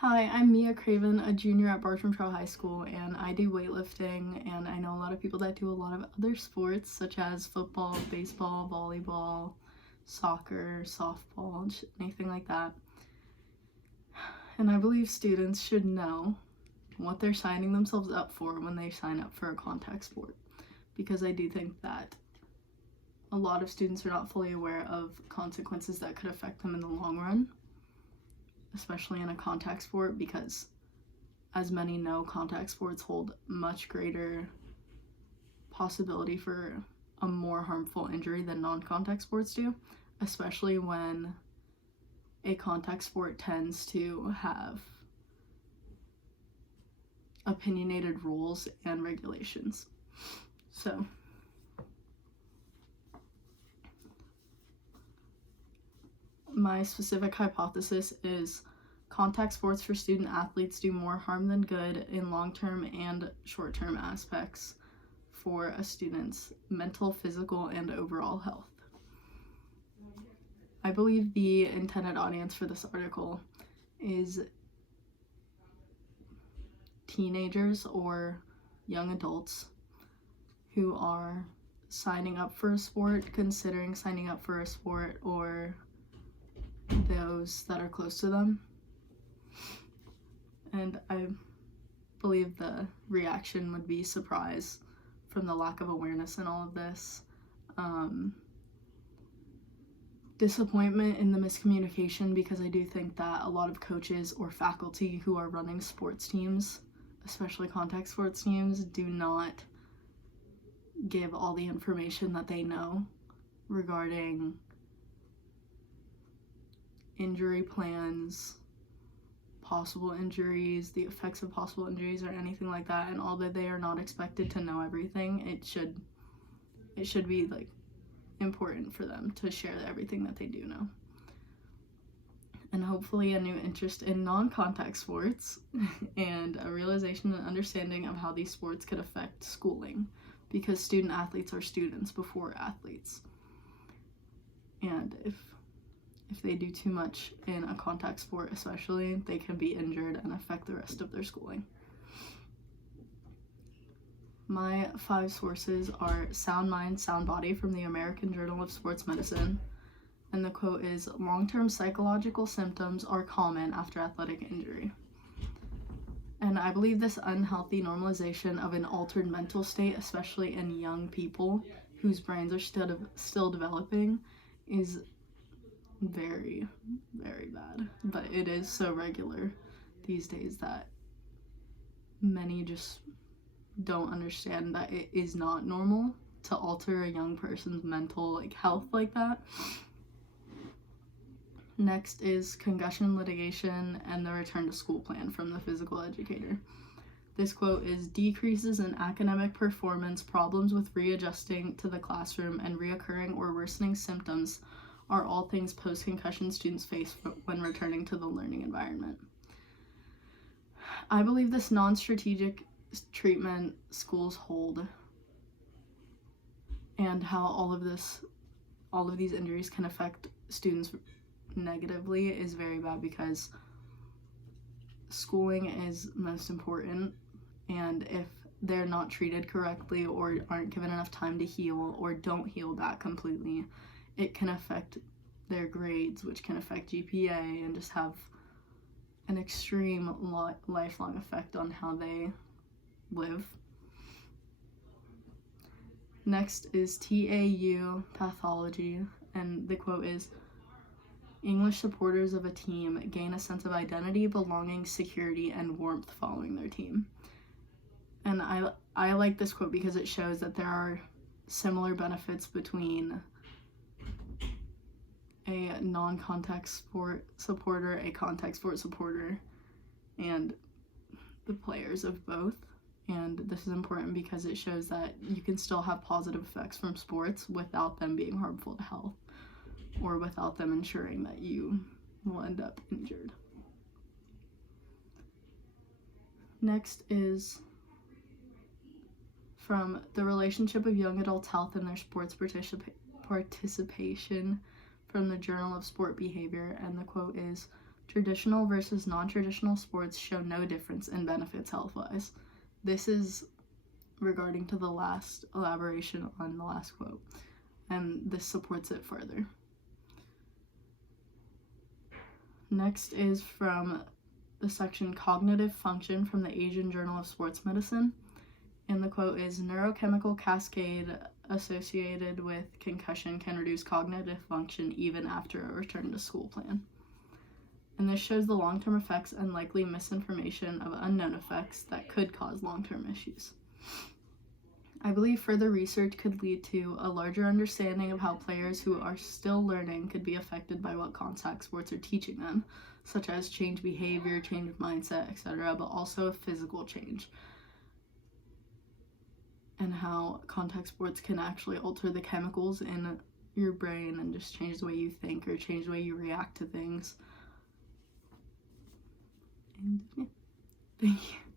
Hi, I'm Mia Craven, a junior at Bartram Trail High School, and I do weightlifting, and I know a lot of people that do a lot of other sports, such as football, baseball, volleyball, soccer, softball, anything like that. And I believe students should know what they're signing themselves up for when they sign up for a contact sport, because I do think that a lot of students are not fully aware of consequences that could affect them in the long run, especially in a contact sport, because as many know, contact sports hold much greater possibility for a more harmful injury than non-contact sports do, especially when a contact sport tends to have opinionated rules and regulations. So my specific hypothesis is contact sports for student athletes do more harm than good in long-term and short-term aspects for a student's mental, physical, and overall health. I believe the intended audience for this article is teenagers or young adults who are signing up for a sport, considering signing up for a sport, or those that are close to them. And I believe the reaction would be surprise from the lack of awareness in all of this. Disappointment in the miscommunication, because I do think that a lot of coaches or faculty who are running sports teams, especially contact sports teams, do not give all the information that they know regarding injury plans, possible injuries, the effects of possible injuries, or anything like that. And although they are not expected to know everything, it should be like important for them to share everything that they do know. And hopefully a new interest in non-contact sports and a realization and understanding of how these sports could affect schooling, because student athletes are students before athletes. And if they do too much in a contact sport especially, they can be injured and affect the rest of their schooling. My 5 sources are Sound Mind, Sound Body from the American Journal of Sports Medicine, and the quote is, long-term psychological symptoms are common after athletic injury. And I believe this unhealthy normalization of an altered mental state, especially in young people whose brains are still developing, is very, very bad. But it is so regular these days that many just don't understand that it is not normal to alter a young person's mental health like that. Next is concussion litigation and the return to school plan from the physical educator. This quote is, decreases in academic performance, problems with readjusting to the classroom, and reoccurring or worsening symptoms are all things post-concussion students face when returning to the learning environment. I believe this non-strategic treatment schools hold and how all of these injuries can affect students negatively is very bad, because schooling is most important, and if they're not treated correctly or aren't given enough time to heal or don't heal back completely, it can affect their grades, which can affect GPA and just have an extreme lifelong effect on how they live. Next is TAU pathology, and the quote is, English supporters of a team gain a sense of identity, belonging, security, and warmth following their team. And I like this quote because it shows that there are similar benefits between a non-contact sport supporter, a contact sport supporter, and the players of both. And this is important because it shows that you can still have positive effects from sports without them being harmful to health, or without them ensuring that you will end up injured. Next is from The Relationship of Young Adults' Health and Their Sports Participation from the Journal of Sport Behavior, and the quote is, Traditional versus non-traditional sports show no difference in benefits health-wise. This is regarding to the last elaboration on the last quote, and this supports it further. Next is from the section Cognitive Function from the Asian Journal of Sports Medicine, and the quote is, neurochemical cascade associated with concussion can reduce cognitive function even after a return to school plan. And this shows the long-term effects and likely misinformation of unknown effects that could cause long-term issues. I believe further research could lead to a larger understanding of how players who are still learning could be affected by what contact sports are teaching them, such as change behavior, change of mindset, etc., but also a physical change, and how contact sports can actually alter the chemicals in your brain and just change the way you think or change the way you react to things. And yeah, thank you.